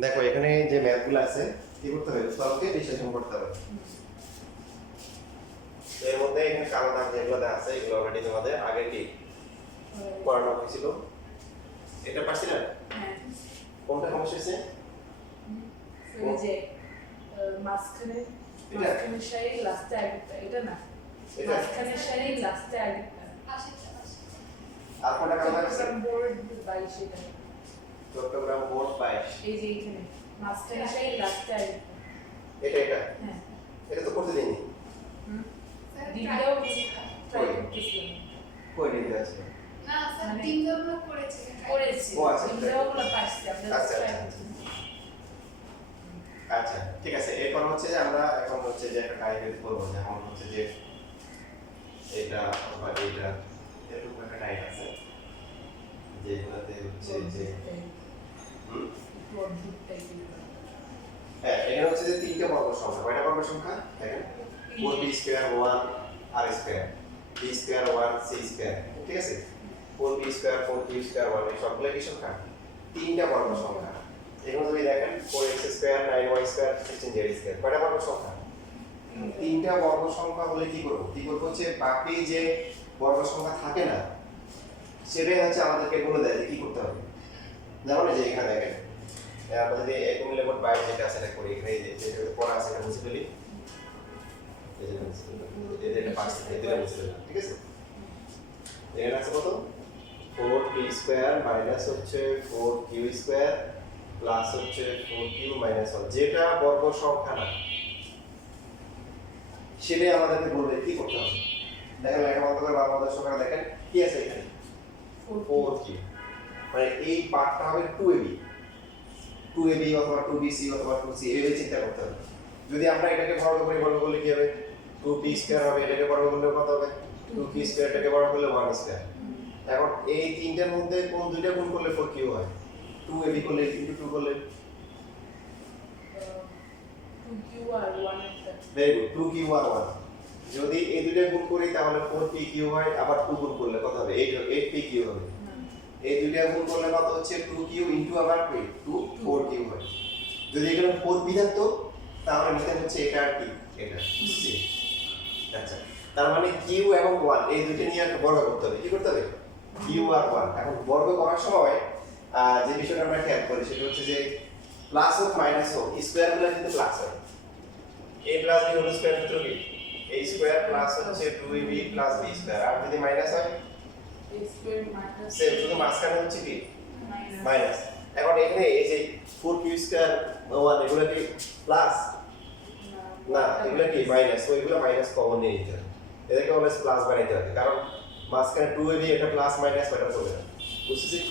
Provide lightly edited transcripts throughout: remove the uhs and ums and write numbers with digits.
দেখো এখানে যে ম্যাথগুলো আছে কি করতে হবে উৎপাদকে বিশ্লেষণ করতে হবে। এর মধ্যে এখানে কালো দাগ যেগুলো আছে এগুলো অলরেডি তোমাদের আগে কি পড়ানো হয়েছিল। এটা পারছি না? হ্যাঁ। কোনটা সমস্যা হয়েছে? ওই যে মাঝখানে সারি লাস্টে আগেরটা এটা না, মাঝখানে সারি লাস্টে আগেরটা। আর কোনটা কালো দাগ আছে? চট্টগ্রাম বোর্ড 22 এটা। চট্টগ্রাম বোর্ড 22 এই যে এখানে মাঝখানে সারি লাস্টে আগেরটা। এটা হ্যাঁ। এটা তো করতে দিইনি। দিদিও ট্রাই করতেছিলাম। কই দিতে আছে? না স্যার তিনজনও করেছে। করেছি। ও আচ্ছা। দিদিওগুলো পারছি আমরা আচ্ছা, ট্রাই আচ্ছা। করছি। আচ্ছা ঠিক আছে, এরপর হচ্ছে যে আমরা এখন হচ্ছে যে একটা টাইপ করবো, যেমন হচ্ছে যে এটা অথবা এটা এরকম একটা টাইপ আছে যেগুলোতে হচ্ছে যে হ্যাঁ এখানে হচ্ছে যে তিনটে বর্গ সংখ্যা। কয়টা বর্গ সংখ্যা দেখেন? 4b square 1 r square b square 1 c square, ঠিক আছে? 4b স্কয়ার 4q স্কয়ার 1 এই সবগুলো কি সংখ্যা? তিনটা বর্গ সংখ্যা। এখানে যদি দেখেন 4x square 9y square 16z square, কয়টা বর্গ সংখ্যা? তিনটা বর্গ সংখ্যা হলে কি করব? কি করব হচ্ছে বাকি যে বর্গ সংখ্যা থাকে না সেটাই হচ্ছে আমাদেরকে বলে দেয় যে কি করতে হবে। যেমন এই যে এখানে দেখেন আমরা যদি একম লেভেল 22 যেটা আছে এটা করি, এখানে যেটা পড়া আছে এটা মুছে ফেলি, এই যে মুছে ফেলি, এই যে এটা পাশে থেকে দিলে মুছে ফেলি, ঠিক আছে? এখানে আছে কত? 4p স্কয়ার মাইনাস হচ্ছে 4q স্কয়ার প্লাস হচ্ছে 4q মাইনাস 1, যেটা বর্গ সংখ্যা না সেটাই আমাদেরকে বলবে কি করতে হবে। দেখেন লেখা বন্ধ করে বাংলা দর্শকরা দেখেন কি আছে এখানে 4q, মানে এই পার্টটা হবে 2ab 2ab অথবা 2bc অথবা 2c এইভাবে চিন্তা করতে হবে। যদি আমরা এটাকে বর্গ করলে কি হবে? 2p স্কয়ার হবে, এটাকে বর্গ করলে কত হবে? 2p স্কয়ার, এটাকে বর্গ করলে 1 স্কয়ার। এখন এই তিনটার মধ্যে কোন দুইটা গুণ করলে 4q হয়? 2ab করলে ইনটু 2 করলে 2q আর 1 একটা। ভেরি গুড, 2q আর 1। যদি এই দুইটা গুণ করি তাহলে 4pq হয়, আবার 2 গুণ করলে কত হবে? 8pq হবে। এই দুইটা গুণ করলে কত হচ্ছে? 2q ইনটু আবার 2 4q হয়। যদি এখানে 4p থাকতো তাহলে নিতে হচ্ছে এটা আর কি এটা c। আচ্ছা, তার মানে q এবং 1 এই দুইটা নিয়ে একটা বর্গ করতে হবে। কি করতে হবে? q আর 1। এখন বর্গ করার সময় যে বিষয়টা আমরা খেয়াল করি সেটা হচ্ছে যে প্লাস হোক মাইনাস হোক স্কয়ারগুলো কিন্তু প্লাস হয়। a plus b whole square সূত্র কি? a স্কয়ার প্লাস হচ্ছে 2ab প্লাস b স্কয়ার, আর যদি মাইনাস হয় a স্কয়ার মাইনাস সেম, শুধু মাঝখানে হচ্ছে কি মাইনাস। এখন এখানে এই যে 4q স্কয়ার 1 এগুলো কি প্লাস? না, এগুলো কি মাইনাস। তো এগুলো মাইনাস কমন নিয়ে নিতে হবে, এদেরকে অলওয়েজ প্লাস বানাইতে হবে, কারণ মাঝখানে 2ab এটা প্লাস মাইনাস এটা চলে না। বুঝছিস?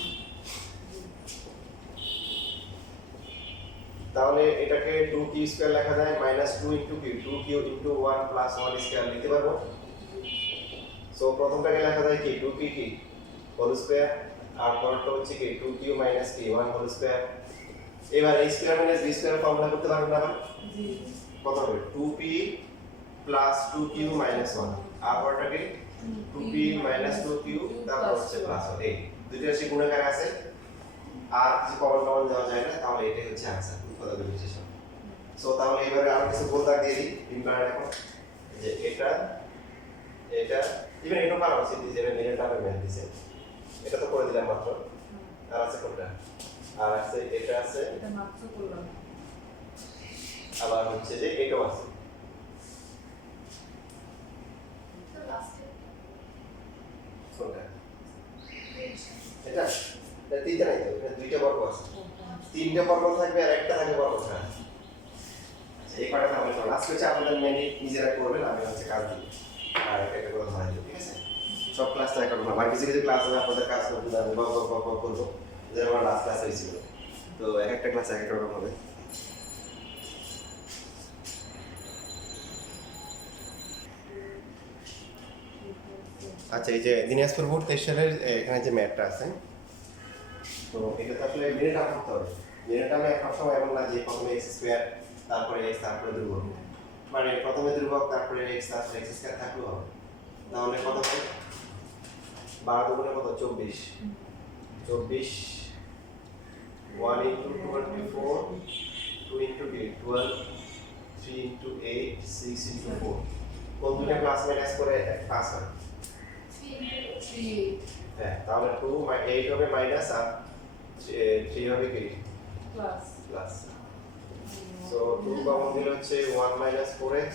তাহলে এটাকে 2q স্কয়ার লেখা যায় minus 2 into q, 2q into 1 plus 1 square লিখতে পারবো। সো প্রথমটাকে লেখা যায় কি 2q কি হোল স্কয়ার, আর পরেরটা হচ্ছে কি 2q মাইনাস কি 1 হোল স্কয়ার। এবার a square minus b square formula করতে পারবেন না? জি কত হবে? 2p প্লাস 2q মাইনাস 1, আর পরেরটাকে 2p মাইনাস 2q তারপর হচ্ছে প্লাস 1। এই দুইটা রাশি গুণাকারে আছে, আর কিছু কমন দেওয়া যায় না, তাহলে এটাই হচ্ছে आंसर উৎপাদকের বিশেষণ। সো তাহলে এবারে আরো কিছু গোলদাগ দিয়ে দিই ইমপ্লান্ট এখন যে এটা ইভেন এটা পারা উচিত যে মিনিট টাকা মেল দিছে, এটা তো করে দিলাম মাত্র। আর আছে কোনটা? আর আছে এটা আছে, এটা মাত্র করলাম। আবার হচ্ছে যে এটাও আছে। তো লাস্টে কোনটা? এটা তিনটা নাই তো, এখানে দুইটা বর্গ আছে। তিনটা বর্গ থাকবে আর একটা থাকবে বর্গ ছাড়া। আচ্ছা এই কয়টা তাহলে চল আজকে হচ্ছে আপনাদের মেনে নিজেরা করবেন, আমি হচ্ছে কাজ দিই আর একটা করে ধরে দিই, ঠিক আছে? সব ক্লাসটা একটা করবো, আর কিছু কিছু ক্লাস হবে আপনাদের কাজ করতে আমি করবো, যেমন আমার লাস্ট ক্লাস হয়েছিল। তো এক একটা ক্লাস এক একটা রকম হবে। আচ্ছা এই যে দিনাজপুর বোর্ড 23 সালের এখানে যে ম্যাথটা আছে, তো এটা তো আসলে মিনিট আপ করতে হবে। মিনিট আমি এক সময় এমন না যে প্রথমে x স্কয়ার তারপরে x তারপরে ধ্রুবক, মানে প্রথমে ধ্রুবক তারপরে x তারপরে x স্কয়ার থাকলেও হবে। তাহলে কত হবে? 12 দুগুণে কত? 24 24 1 into 24, 2 into 8, 12, 3 into 8, 6 into 4. কোন দুটো প্লাস মাইনাস করে পাস হয়? 3 হ্যাঁ, তাহলে 2 8 হবে মাইনাস আর 3 হবে কি plus প্লাস। সো 2 কমন দিলে হচ্ছে 1 minus 4x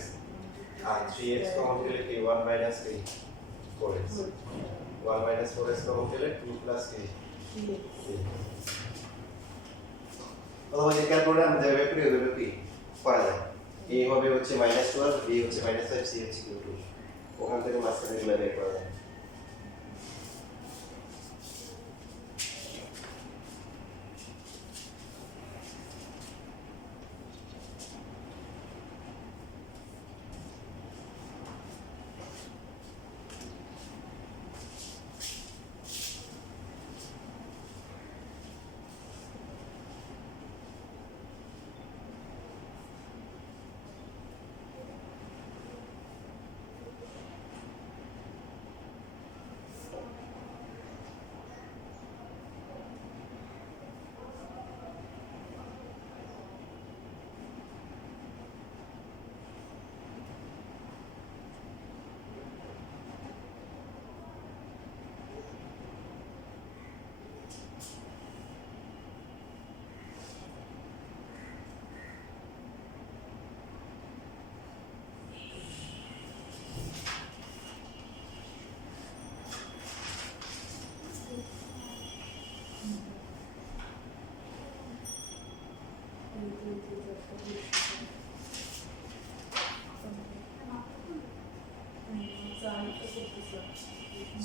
আর 3x কমন দিলে কি 1 minus 4x। 1 minus 4x common দিলে 2 plus 3। অথবা যে ক্যালকুলেটর আমরা যেভাবে করি ওইভাবে কি করা যায়। a হবে হচ্ছে -12, b হচ্ছে -5, c হচ্ছে q2। ওখান থেকে মাঝখানে গুলো বের করা যায়।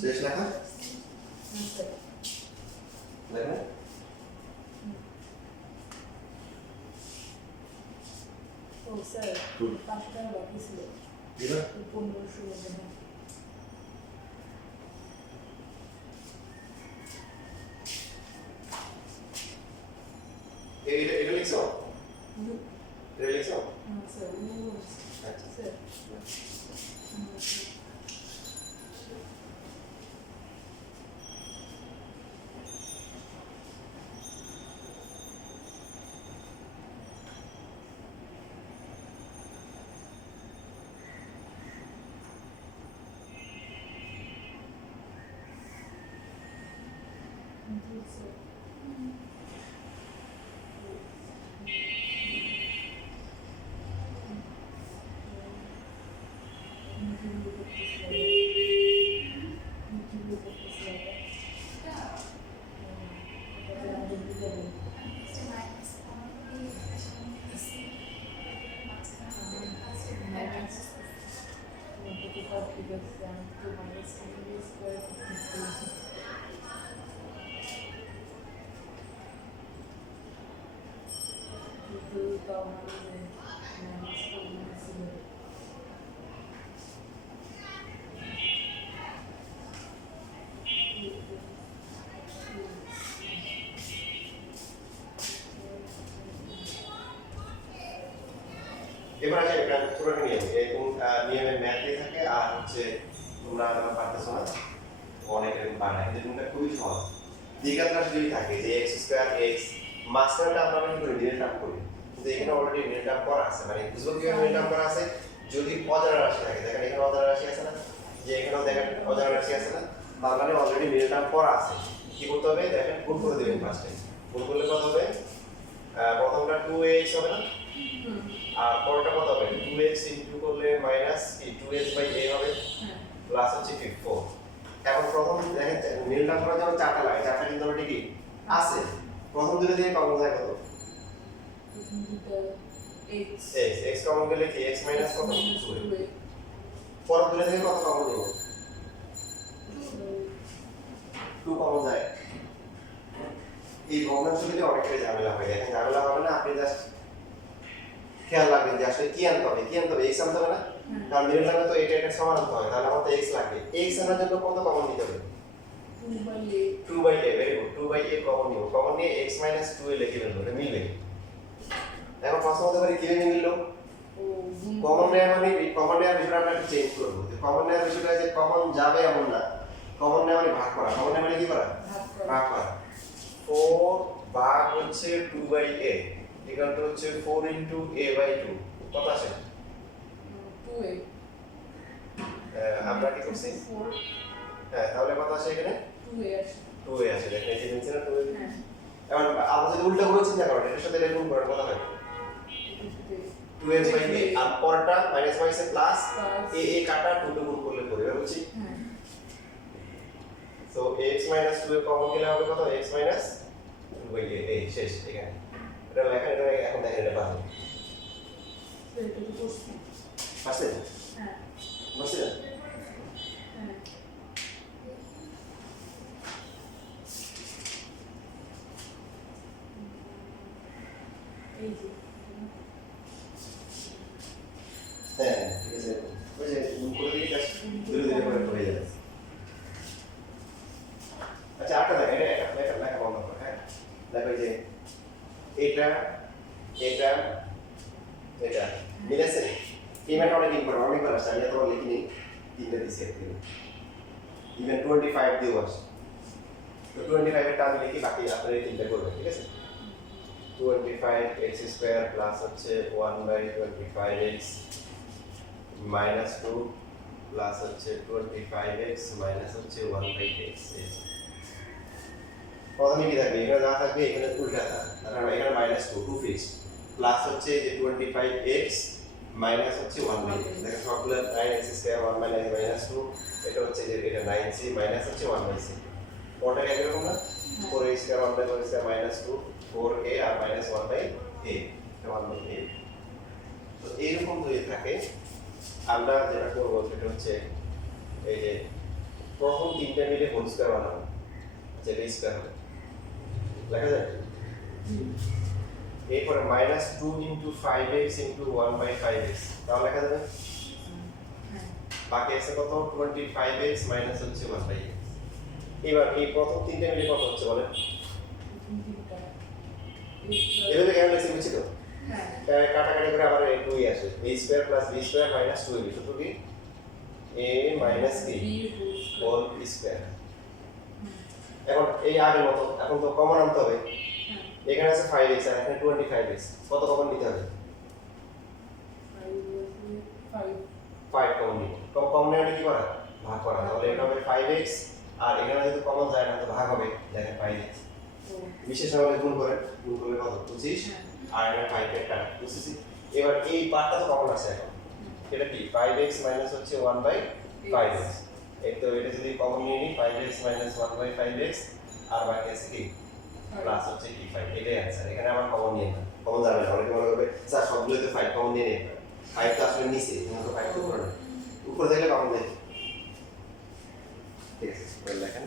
শেষ লেখা লেখা ও স্যার 500 টাকা বাকি ছিল দিবা 1500 টাকা এটা লিখছো? এটা লিখছো? স্যার আচ্ছা স্যার এবার আসে একটা ছোট নিয়ম, এরকম নিয়মের ম্যাথ দিয়ে থাকে আর হচ্ছে তোমরা পারতেছো না অনেক এরকম বানায়, কিন্তু এটা খুবই সহজ। দ্বিঘাত রাশি যদি থাকে যে x স্কয়ার x, মাঝখানটা আমরা কি করি মিডল টার্ম করি, কিন্তু এখানে অলরেডি মিডল টার্ম করা আছে, মানে বুঝবো কিভাবে মিডল টার্ম করা আছে। যদি অজানা রাশি থাকে, দেখেন এখানে অজানা রাশি আছে না, যে এখানেও দেখেন অজানা রাশি আছে না, তার মানে অলরেডি মিডল টার্ম করা আছে। কি করতে হবে দেখেন, গুণ করে দিবেন ফার্স্টে। গুণ করলে কত হবে? প্রথমটা 2x হবে না, আর পরেরটা কত হবে? 2x ইনটু করলে মাইনাস কি 2x বাই a হবে, প্লাস হচ্ছে 4। এখন প্রথম দেখেন মিল টার্ম করার জন্য চারটা লাগে, চারটা কিন্তু অলরেডি কি আছে। প্রথম দুটো দিয়ে কমন যায় কত? x কমন গেলে কি x মাইনাস কত 2a। পরের দুটো থেকে কত কমন দেব? 2 কমন যায়। এই ভগ্নাংশ থেকে অনেকটাই ঝামেলা হয়, দেখেন ঝামেলা হবে না, আপনি জাস্ট খেয়াল রাখবেন যে আসলে কি আনতে হবে, কি আনতে হবে, x আনতে হবে না, কারণ মিডল টার্মে তো এটা সমান আনতে হয়, তাহলে আমাদের x লাগবে। x আনার জন্য কত কমন নিতে হবে? 2/a। Very good, 2/a common নিব, কমন নিয়ে x 2a লিখে ফেলবো, এটা মিলবে। এখন প্রশ্ন হতে পারে কিভাবে মিললো? কমন নেওয়া মানে কমন নেওয়ার বিষয়টা আমরা একটু চেঞ্জ করবো। কমন নেওয়ার বিষয়টা যে কমন যাবে এমন না, কমন নেওয়া মানে ভাগ করা। কমন নেওয়া মানে কি করা? ভাগ করা। 4 ভাগ হচ্ছে 2/a ইকুয়াল টু হচ্ছে 4 ইনটু a/2 কত আসে? 2a আমরা কি করছি? 4 হ্যাঁ তাহলে কত আসে এখানে? 2a আছে 2a আসে দেখেন এই যে নিচে না 2a হ্যাঁ এখন আমরা যদি উল্টা করে চিন্তা করেন এটার সাথে এটা গুণ করেন কত হয়? 2x/a আর পরটা মাইনাস মাইনাসে প্লাস a কাটা 2 গুণ করলে পড়ে এবার বুঝছি? হ্যাঁ সো x মাইনাস 2 এর কমন গেলে হবে কত? x মাইনাস 2/a এই শেষ এখানে এটা লেখা এটা এখন দেখেন এটা পাবেন তো এটা তো করছি আসছে হ্যাঁ বুঝছেন? হ্যাঁ এই যে হ্যাঁ ঠিক আছে ওই যে গুণ করে দিই কাজ ধীরে ধীরে করে হয়ে যাবে আচ্ছা আটটা দেখেন এটা লেখা লেখা বন্ধ করো হ্যাঁ দেখো এই যে এটা এটা এটা মিলেছে পেমেন্ট অনেকবার আসছে আমি এতবার লিখিনি তিনটা দিচ্ছি একদিন ইভেন 25 দিও আসে তো 25 এর টার্ম লিখি বাকি আপনারা এই তিনটা করবেন ঠিক আছে 25 x স্কয়ার প্লাস হচ্ছে 1/25x মাইনাস 2 প্লাস হচ্ছে 25x মাইনাস হচ্ছে 1/x প্রথমে কি থাকবে এখানে যা থাকবে এখানে উল্টা থাকবে তাহলে এখানে মাইনাস 2 2 ফিক্সড প্লাস হচ্ছে যে 25x মাইনাস হচ্ছে 1/x দেখেন সবগুলো 9x স্কয়ার 1 মাইনাস 2 এটা হচ্ছে যে এটা 9c মাইনাস হচ্ছে 1/c পরটা কি এরকম না 4x square 1/4 square minus 2 4a আর মাইনাস 1/a এটা 1/a তো এইরকম যদি থাকে আমরা যেটা করবো সেটা হচ্ছে এই যে প্রথম তিনটা মিলে হোল স্কয়ার বানাবো যেটা স্কয়ার হবে লেখা যায় এরপরে minus 2 into 5x into 1/5x তাও লেখা যাবে হ্যাঁ বাকি আছে কত 25x মাইনাস হচ্ছে 1/x এবার এই প্রথম তিনটা মিলে কত হচ্ছে বলেন তিনটা এভাবে কেন লিখছি বুঝছি তো হ্যাঁ কাটাকাটি করে আবার এই 2 আসে a square plus b square minus 2ab সূত্র কি a minus b whole square এখন এই আগের মতো এখন তো কমন আনতে হবে এখানে আছে 5x আর এখানে 25x কত কমন নিতে হবে 5 কমন নিব কমন নেওয়াটা কি করা ভাগ করা তাহলে এটা হবে 5x আর এখানে যদি কমন যায় না তো ভাগ হবে দেখেন 5x বিশেষ আমাদের গুণ করেন গুণ করলে কত 25 আর এখানে 5 এর কাটা বুঝছিস এবার এই পার্টটা তো কমন আছে এখন এটা কি 5x মাইনাস হচ্ছে 1/5x এই তো এটা যদি কমন নিয়ে নিই 5x মাইনাস 1/5x আর বাকি আছে কি প্লাস হচ্ছে কি 5 এটাই অ্যানসার এখানে আবার কমন নিয়ে না কমন যাবে না অনেকে মনে করবে স্যার সবগুলোতে 5 কমন নিয়ে নেই 5 তো আসলে নিচে কিন্তু 5 তো উপরে না উপরে দেখলে কমন দেয় ঠিক আছে এবার দেখেন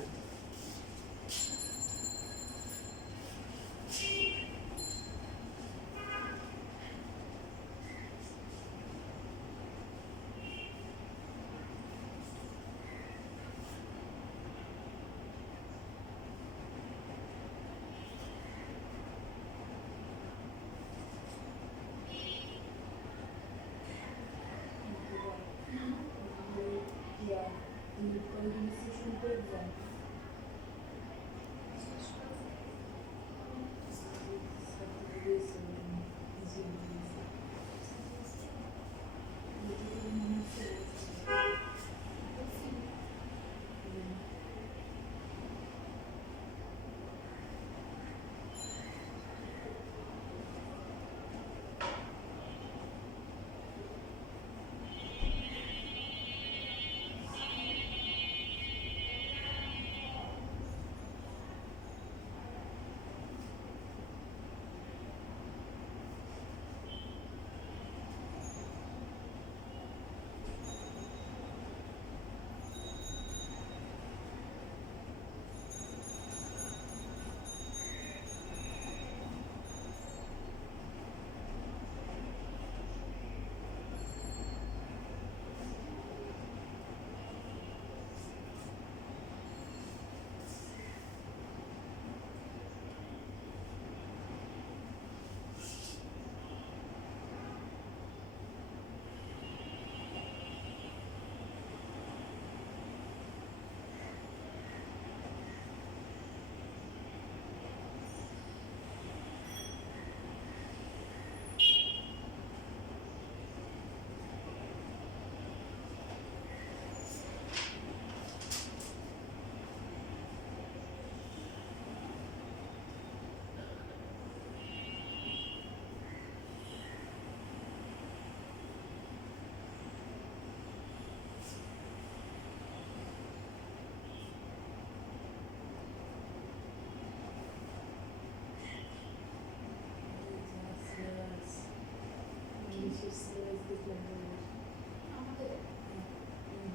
আমাদের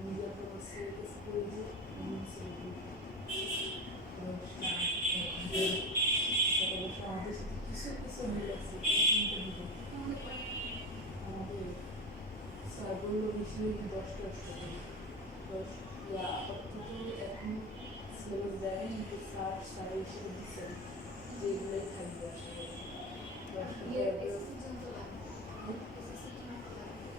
মিডিয়া প্রবাসে করে যে আমাদের সাথে কিছু কিছু মিল আছে আমাদের স্যার বললো বেশি হইলে 10টা করে 10 আপাতত এখন সিলেবাস দেয় কিন্তু স্যার সাড়ে হিসেবে দিচ্ছেন যে এগুলোই থাকবে আসলে 10টা বিয়ের এসএসসি পর্যন্ত লাগবে এসএসসি পর্যন্ত লাগবে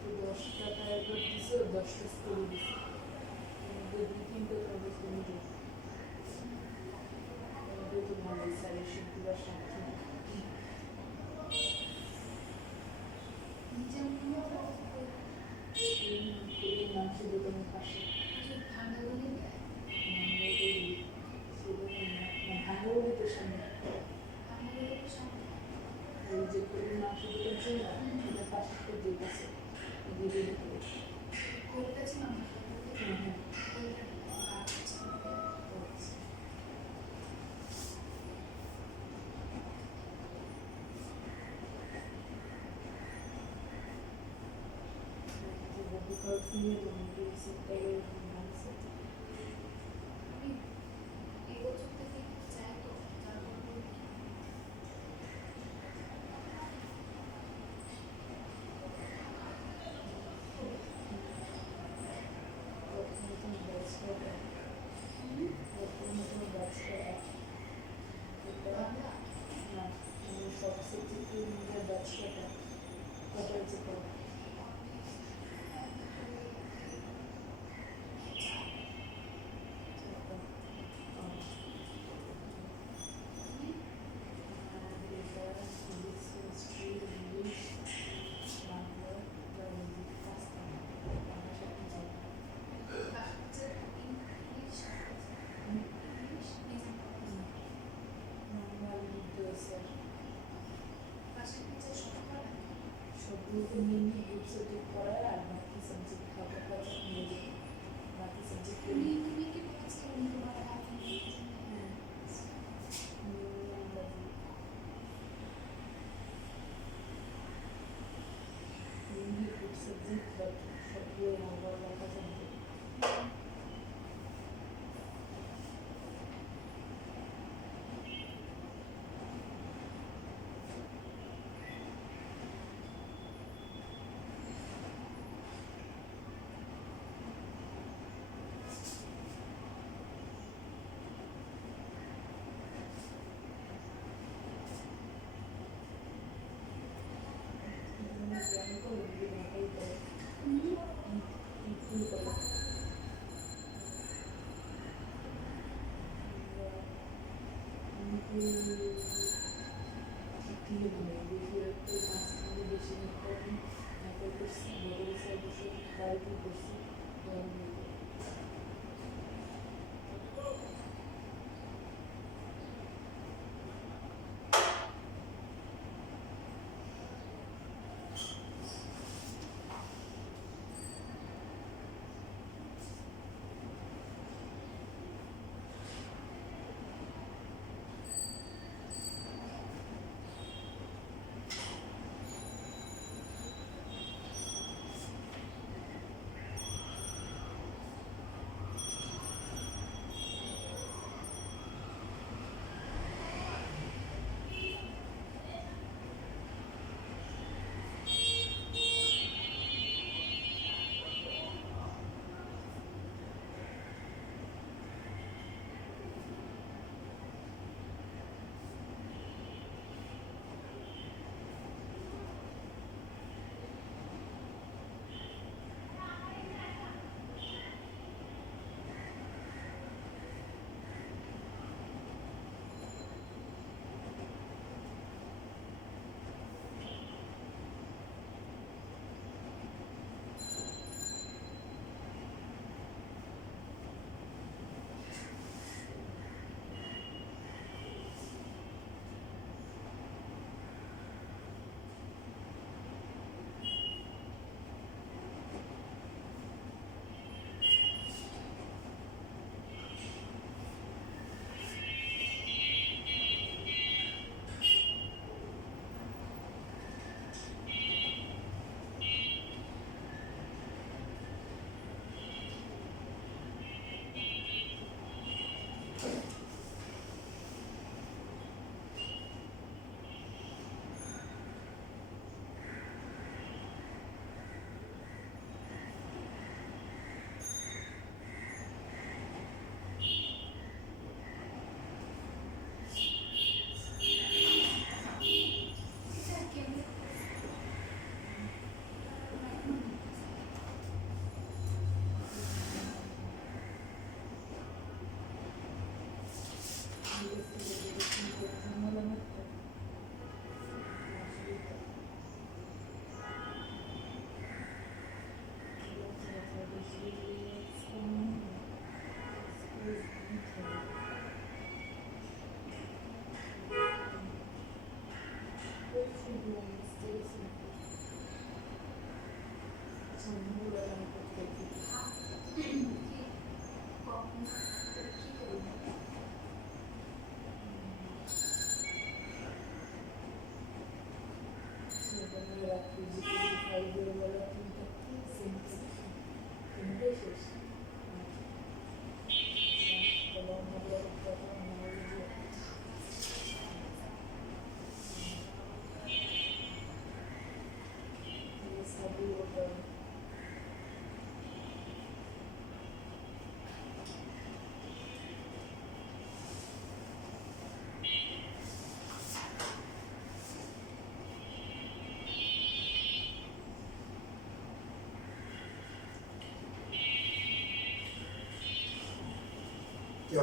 তো 10টা টাইপের দিছে 10টা স্কুলে দিছে আমাদের 2-3টা টপিক মিলে আমাদের তো ভালোই স্যারের শিক্ষিকার সাথে নিজে মনে হয় মাংস দোকানের পাশে ভান্ডারগুলি ভাঙাগুলিতে সামনে ভান্ডারগুলির সামনে ওই যে গরুর মাংস দোকান ছিল না ওটার পাশে একটা গেট আছে গেটের ভিতরে কোলটা ছিল না হ্যাঁ হ্যাঁ আমি এগোচর থেকে চাই তো তারপর বাংলা সব সাবজেক্টে নিজের ব্যবসাটা কটা যে করে সবগুলোকে নিয়ে নিয়ে গ্রুপ সাবজেক্ট করায় আর বাকি সাবজেক্ট খাতা খাতা নিয়ে যাবে বাকি সাবজেক্ট তুমি কি বলছো উনি তোমার হাতে গ্রুপ সাবজেক্ট বাট সবগুলো নাম্বার লেখা থাকবে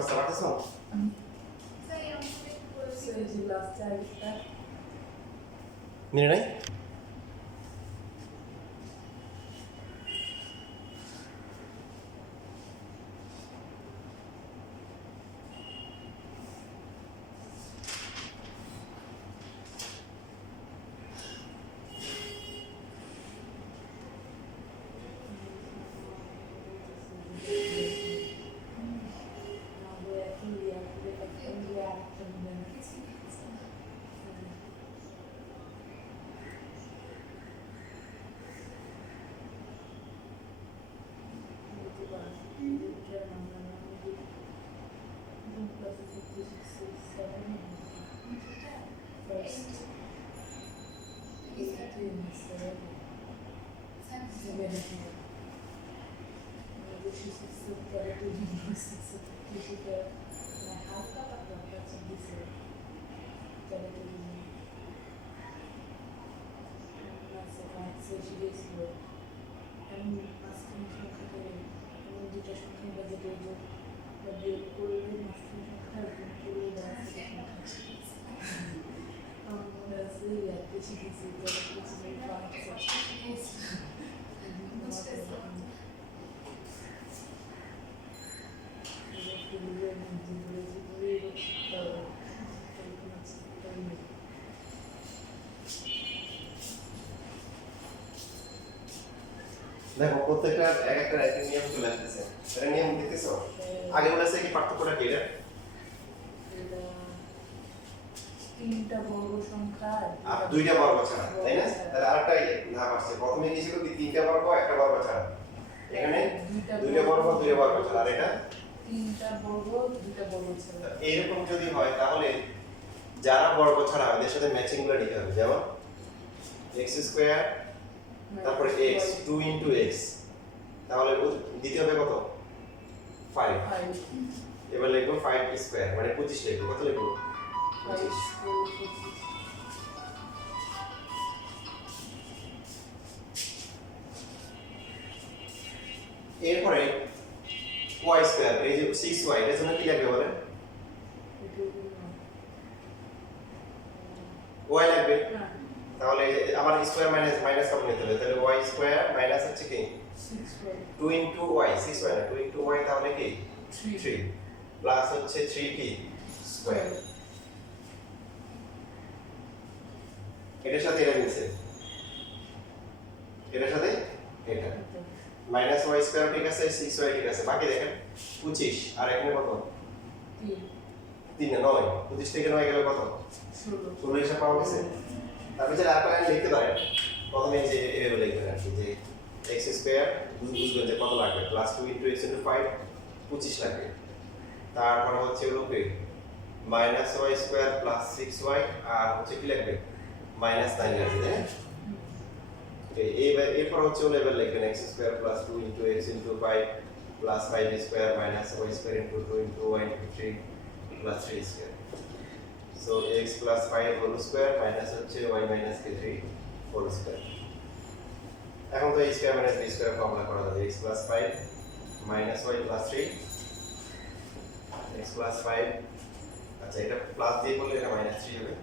পারছো পারতেছো স্যার এই অঙ্কটা একটু করে সো এই যে লাস্টে আরেকটা মিলে নাই আমাদের এখন দিয়ে আরেকটা মিলে না কিছু লিখছে না। বলতে পারি এটার আমরা আমাদের 2 + 4 6 7 এটা ফার্স্ট কি স্যার? 3 7 স্যার 7 আমাদের শিশু করে তো শিশু কিছু করে হালকা পাতলা কাছে দিছে করে তো নাসে কাছে শিখেছিল আমি মাঝখানে সংখ্যা করে আমি দুটো সংখ্যা বাজে দিয়ে বা বিয়োগ করলে মাঝখানে সংখ্যা গুণ করলে বাজে সংখ্যা আমার মনে আছে ইয়াতে শিখেছি করে কিছু নেই পাঁচ দেখো প্রত্যেকটা এক একটা একটা নিয়ম চলে আসতেছে এটা নিয়ম দেখতেছো আগে বলেছে কি পার্থক্যটা কি এটা তিনটা বর্গ সংখ্যা আর দুইটা বর্গ ছাড়া তাই না তাহলে আরেকটা ধাপ আসছে প্রথমে কি ছিল তিনটা বর্গ একটা বর্গ ছাড়া এখানে দুইটা বর্গ দুইটা বর্গ ছাড়া আর এটা তিনটা বর্গ দুইটা বর্গ ছাড়া এইরকম যদি হয় তাহলে যারা বর্গ ছাড়া ওদের সাথে ম্যাচিং করে নিতে হবে যেমন x স্কয়ার তারপরে x 2 ইনটু x তাহলে দিতে হবে কত 5 এবার লিখবো 5 স্কয়ার মানে 25 লিখবো কত লিখবো 25 এরপরে y স্কয়ার এই যে 6y এর জন্য কি লাগবে বলেন y লাগবে তাহলে এই যে আবার স্কয়ার মাইনাস মাইনাস কত নিতে হবে তাহলে y স্কয়ার মাইনাস হচ্ছে কি 2 ইনটু y 6y না 2 ইনটু y তাহলে কি 3 প্লাস হচ্ছে 3 কি স্কয়ার এটার সাথে এটা মিলছে এটার সাথে এটা মাইনাস y স্কয়ার ঠিক আছে 6y ঠিক আছে বাকি দেখেন 25 আর এখানে কত 3 না 9 25 থেকে 9 গেলে কত 16 হিসাব পাওয়া গেছে তারপর যে আরেকটা লাইন লিখতে পারেন প্রথমে যে এভাবে লিখবেন আর কি যে x স্কয়ার বুঝবেন যে কত লাগবে প্লাস 2 ইনটু x ইনটু 5 25 লাগবে তারপর হচ্ছে হলো কি minus y square plus 6y আর হচ্ছে কি লাগবে মাইনাস 9 লাগবে তাই না এইবার এরপর হচ্ছে হলো এবার লিখবেন x square plus 2 into x into 5 plus 5 square minus y square into 2 into y into 3 plus 3 square so x plus 5 whole square minus হচ্ছে y minus k3 whole square এখন তো a square minus b square formula করা যাবে x plus 5 minus y plus 3 x plus 5 আচ্ছা এটা plus দিয়ে করলে এটা মাইনাস 3 হবে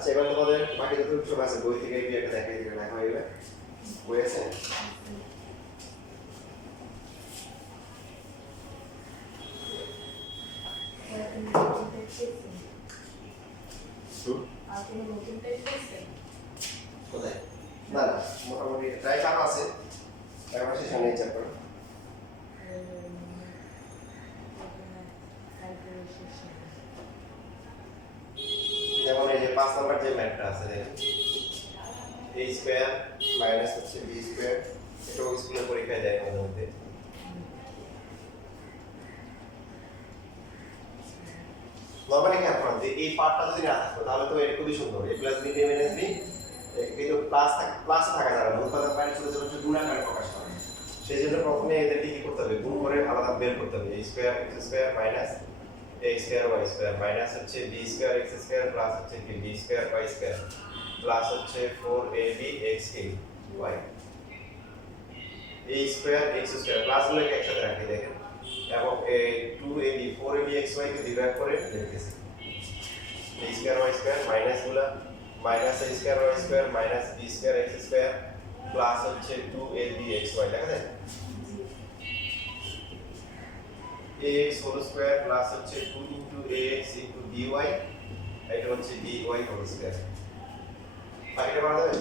আচ্ছা এবার তোমাদের বাকি যত উৎসব আছে বই থেকে বি একটা দেখাই দিলে লেখা হয়ে গেলে বই আছে আর কোনো নতুন টেস্ট আছে কোথায় না না মোটামুটি প্রায় চাপ আছে একবার শেষ হয়ে চেক করো যেমন এই যে 5 নাম্বার যে ম্যাথটা আছে দেখুন a স্কয়ার মাইনাস হচ্ছে b স্কয়ার এটা স্কুলে পরীক্ষায় দেয় মাঝে মধ্যে নরমালি কি আপনারা যে এই পার্টটা যদি না থাকতো তাহলে তো এটা খুবই সুন্দর a plus b minus b কিন্তু প্লাস থাকা যাবে না উৎপাদক বাইরে ছোট ছোট গুণ আকারে প্রকাশ করে সেই জন্য প্রথমে এদেরকে কি করতে হবে গুণ করে আলাদা বের করতে হবে a square x square minus a square y square minus হচ্ছে b square x square plus হচ্ছে কি b square y square plus হচ্ছে 4ab x cube y a square x square plus গুলোকে একসাথে রাখি দেখেন এবং এই 2ab 4ab xy কে ডিভাইড করে লিখতেছি a square y square minus গুলো minus a square y square minus b square x square plus হচ্ছে 2ab xy দেখা যায় ax হোল স্কয়ার প্লাস হচ্ছে 2 ইনটু ax ইনটু by এটা হচ্ছে dy হোল স্কয়ার বাকিটা বাদ দেবে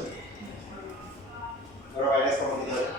ধরো মাইনাস কমন দিতে হবে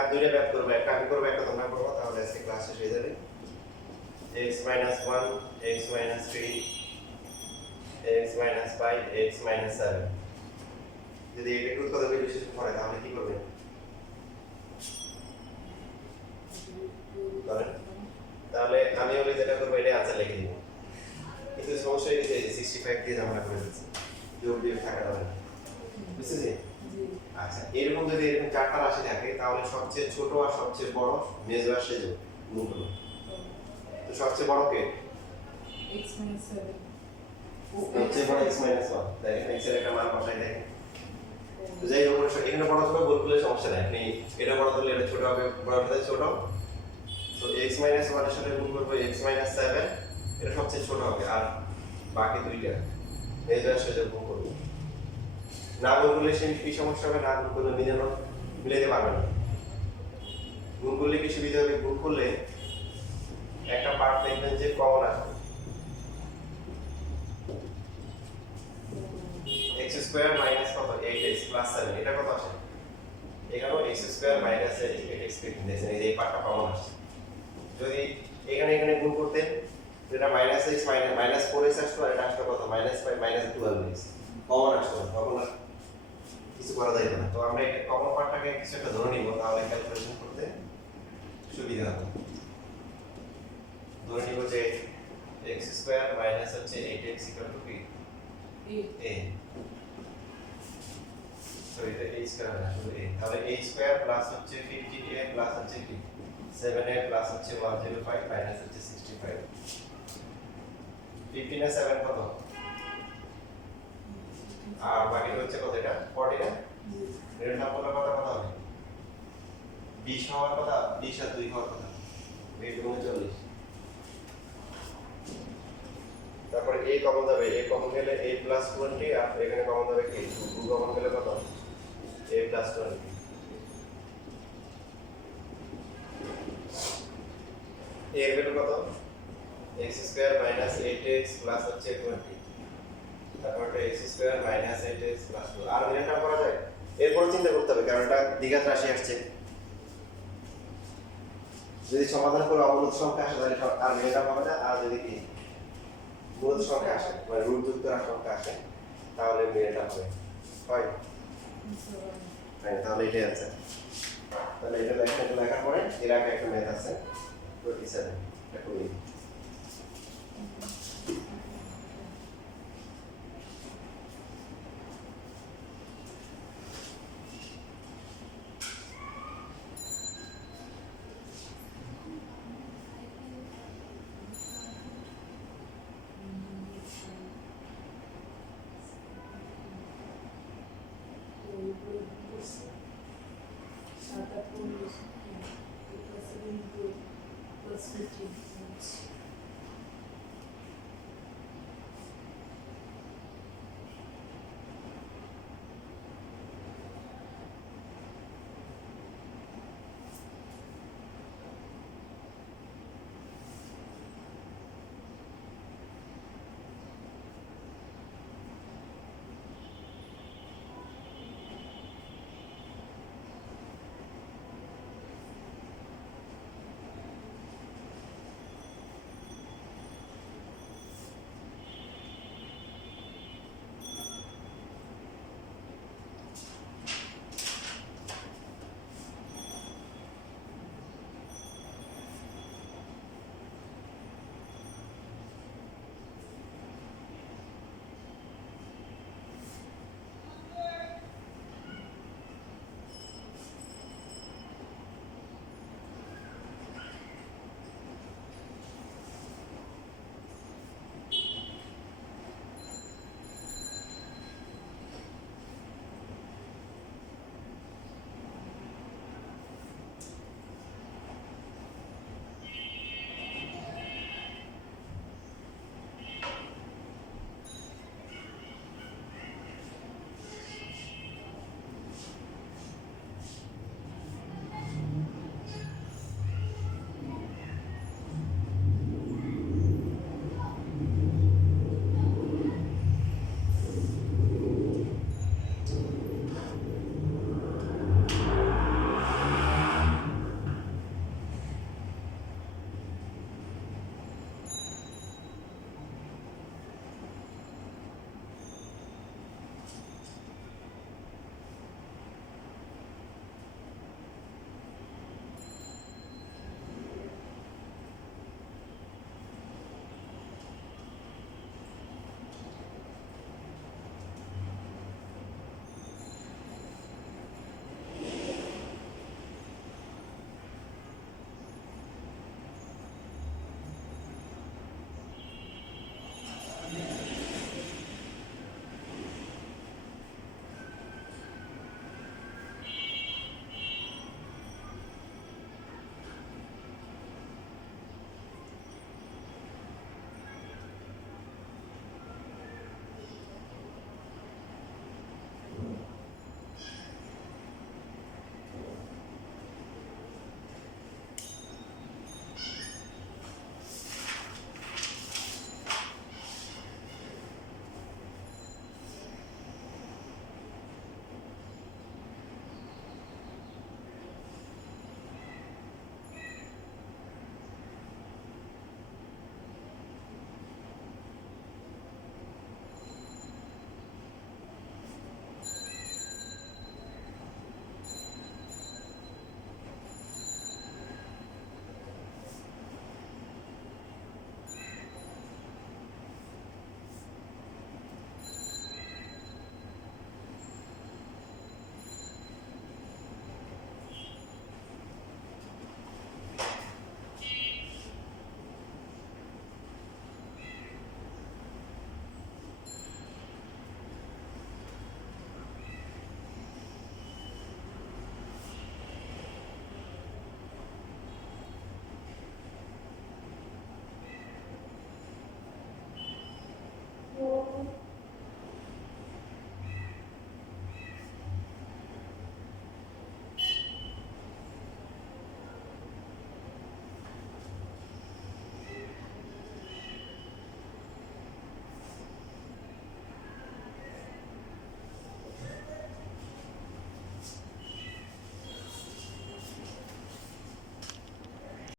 আর দুইটা ব্যাক করবে, একটা আমি করবো একটা তোমরা করবো, তাহলে আজকে ক্লাস শেষ হয়ে যাবে। x minus 1 x minus 3 x minus 5 x minus 7 যদি এটা একটু উৎপাদক বিশ্লেষণ করে তাহলে কি করবে বলেন? তাহলে আমি ওই যেটা করবো এটা আনসার লিখে দিব, কিন্তু সমস্যা হয়ে গেছে 65 দিয়ে ঝামেলা করে দিচ্ছি, যোগ বিয়োগ থাকা যাবে না, বুঝছেন? জি আচ্ছা, এরকম যদি এরকম চারটা রাশি থাকে তাহলে সবচেয়ে ছোট আর সবচেয়ে বড় মেজর আর সেজ গুণ করব। তো সবচেয়ে বড় কে? x minus 7 সবচেয়ে বড় x minus 1, দেখেন x এর একটা মান বসাই দেখেন। তো যাই হোক এখানে বড় ছোট গুণ করলে সমস্যা নাই, আপনি এটা বড় ধরলে এটা ছোট হবে, বড় ধরলে ছোট। তো x minus 1 এর সাথে গুণ করব x minus 7, এটা সবচেয়ে ছোট হবে, আর বাকি দুইটা মেজর আর সেজ গুণ করব। না গুণ করলে সে কি সমস্যা হবে? না গুণ করলে মিলাতে পারবে না। গুণ করলে কি সুবিধা হবে? গুণ করলে একটা পার্ট দেখবেন যে কমন আসবে, x স্কয়ার মাইনাস কত 8x প্লাস 7, এটা কত আসে? এখানেও x স্কয়ার মাইনাস 8x দেখেন এই পার্টটা কমন আসছে। যদি এখানে এখানে গুণ করতেন এটা মাইনাস x মাইনাস 4x আসতো, আর এটা আসতো কত মাইনাস 5 মাইনাস 12x, কমন আসতো না, তখন আর কিছু করা যাইতো না। তো আমরা এটা কমন পার্টটাকে কিছু একটা ধরে নিব, তাহলে ক্যালকুলেশন করতে সুবিধা হবে। ধরে নিব যে x স্কয়ার মাইনাস হচ্ছে 8x ইকুয়াল টু কি a, সো এটা a স্কয়ার না শুধু a, তাহলে a স্কয়ার প্লাস হচ্ছে 15a প্লাস হচ্ছে কি 7a প্লাস হচ্ছে 105 মাইনাস হচ্ছে 65, 15 আর 7 কত, আর বাকি হচ্ছে কত, এটা 40 না, এর নাম বলার কথা কত হবে 20 হওয়ার কথা, 20 আর 2 হওয়ার কথা, 40। তারপরে a কমন যাবে, a কমন গেলে a প্লাস 20, আর এখানে কমন যাবে কি 2 কমন গেলে কত a প্লাস 20। a এর ভ্যালু কত x square minus 8x plus হচ্ছে 20, তারপর এটা x square minus 8x plus 2, আর মিলাটা করা যায়। এরপর চিন্তা করতে হবে কারণ এটা দ্বিঘাত রাশি আসছে, যদি সমাধান করে অবরোধ সংখ্যা আসে তাহলে আর মিলাটা পাওয়া যায়, আর যদি কি মূলত সংখ্যা আসে মানে রুট যুক্ত সংখ্যা আসে তাহলে মিলাটা হবে হয়। হ্যাঁ, তাহলে এটাই আছে। তাহলে এটা লেখার পরে এর আগে একটা ম্যাথ আছে 27, এটা করি।